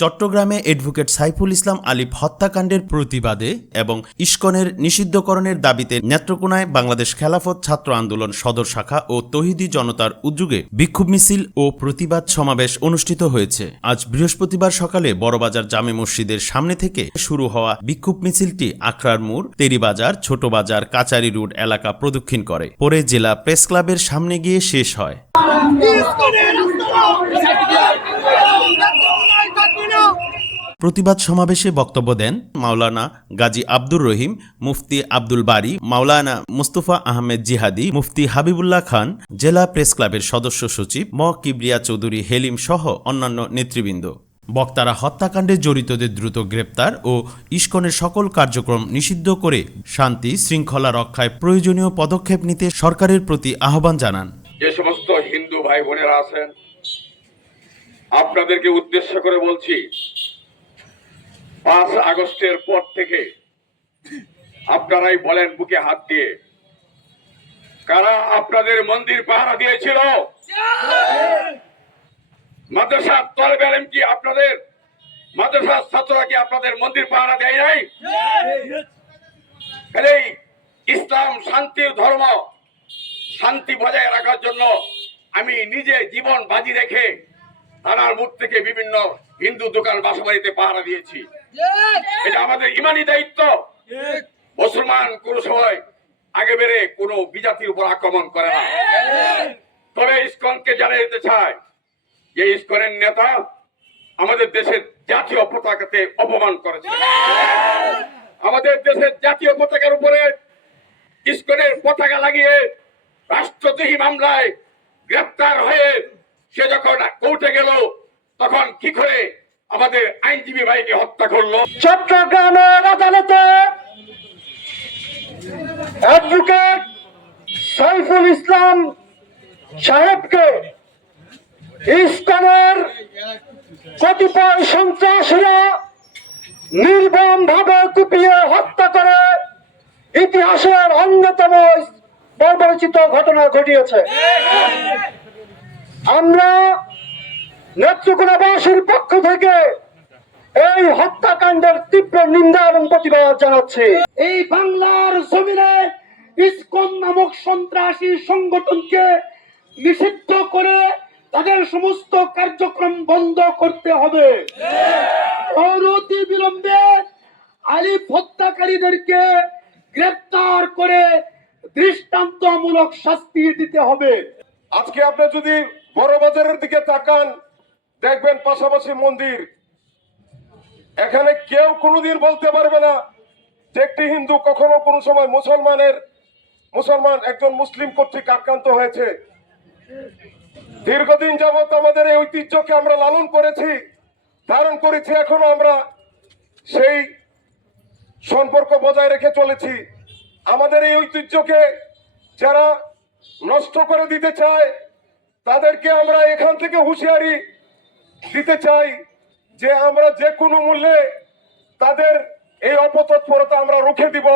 চট্টগ্রামে অ্যাডভোকেট সাইফুল ইসলাম আলিফ হত্যাকাণ্ডের প্রতিবাদে এবং ইস্কনের নিষিদ্ধকরণের দাবিতে নেত্রকোনায় বাংলাদেশ খেলাফত ছাত্র আন্দোলন সদর শাখা ও তহিদি জনতার উদ্যোগে বিক্ষোভ মিছিল ও প্রতিবাদ সমাবেশ অনুষ্ঠিত হয়েছে। আজ বৃহস্পতিবার সকালে বড়বাজার জামে মসজিদের সামনে থেকে শুরু হওয়া বিক্ষোভ মিছিলটি আখড়ার মোড় তেরিবাজার ছোট বাজার কাচারি রোড এলাকা প্রদক্ষিণ করে। পরে জেলা প্রেস ক্লাবের সামনে গিয়ে শেষ হয়। প্রতিবাদ সমাবেশে বক্তব্য দেন মাওলানা গাজী আব্দুর রহিম, মুফতি আব্দুল বারি, মাওলানা মুস্তফা আহমেদ জিহাদি, মুফতি হাবিবুল্লাহ খান, জেলা প্রেস ক্লাবের সদস্য সচিব ম. কিবরিয়া চৌধুরী হেলিম সহ অন্যান্য নেতৃবৃন্দ। বক্তারা হত্যাকাণ্ডে জড়িতদের দ্রুত গ্রেপ্তার ও ইস্কনের সকল কার্যক্রম নিষিদ্ধ করে শান্তি, শৃঙ্খলা রক্ষায় প্রয়োজনীয় পদক্ষেপ নিতে সরকারের প্রতি আহ্বান জানান। যে সমস্ত হিন্দু ভাই বোনেরা আছেন, আপনাদেরকে উদ্দেশ্য করে বলছি পাঁচ আগস্টের পর থেকে আপনারাই বলেন বুকে হাত দিয়ে। কারা আপনাদের মন্দির পাহারা দিয়েছিল? মাদ্রাসা তলবে আলেম কি আপনাদের, মাদ্রাসার ছাত্ররা কি আপনাদের মন্দির পাহারা দেয় নাই? এই ইসলাম শান্তির ধর্ম, শান্তি বজায় রাখার জন্য আমি নিজে জীবন বাজি রেখে থানার মুখ থেকে বিভিন্ন হিন্দু দোকান বাসাবাড়িতে পাহারা দিয়েছি। এটা আমাদের ইমানি দায়িত্ব। মুসলমান কোন সময় আগে বেড়ে কোন বিজাতির উপর আক্রমণ করে না। তবে ইস্কনকে জানিয়ে দিতে চায় যে ইস্কনের নেতা আমাদের দেশের জাতীয় পতাকাতে অপমান করেছে। আমাদের দেশের জাতীয় পতাকার উপরে ইস্কনের পতাকা লাগিয়ে রাষ্ট্রদ্রোহী মামলায় গ্রেপ্তার হয়ে সে যখন কোর্টে গেল, তখন কি করে আমাদের আইনজীবী ভাইকে হত্যা করল। চট্টগ্রামের আদালতে অ্যাডভোকেট সাইফুল ইসলাম সাহেবকে ইস্কনের কতিপয় সন্ত্রাসীরা নির্মম ভাবে কুপিয়ে হত্যা করে ইতিহাসের অন্যতম বর্বরচিত ঘটনা ঘটিয়েছে। আমরা নেত্রকোনাবাসীর পক্ষ থেকে এই হত্যাকাণ্ডের তীব্র নিন্দা এবং প্রতিবাদ জানাচ্ছি। এই বাংলার জমিনে ইসকন নামক সন্ত্রাসী সংগঠনকে নিষিদ্ধ করে তাদের সমস্ত কার্যক্রম বন্ধ করতে হবে। অনতি বিলম্বে আলিফ হত্যাকারীদেরকে গ্রেপ্তার করে দৃষ্টান্তমূলক শাস্তি দিতে হবে। আজকে আপনি যদি বড় বাজারের দিকে তাকান দেখবেন পাশাপাশি মন্দির। এখানে কেউ কোনোদিন বলতে পারবে না যে একটি হিন্দু কখনো কোনো সময় মুসলমানের, মুসলমান একজন মুসলিম কর্তৃক আক্রান্ত হয়েছে। দীর্ঘদিন যাবত আমাদের এই ঐতিহ্যকে আমরা লালন করেছি, ধারণ করেছি, এখনও আমরা সেই সম্পর্ক বজায় রেখে চলেছি। আমাদের এই ঐতিহ্যকে যারা নষ্ট করে দিতে চায়, তাদেরকে আমরা এখান থেকে হুঁশিয়ারি দিতে চাই যে আমরা যে কোনো মূল্যে তাদের এই অপতৎপরতা আমরা রুখে দিব।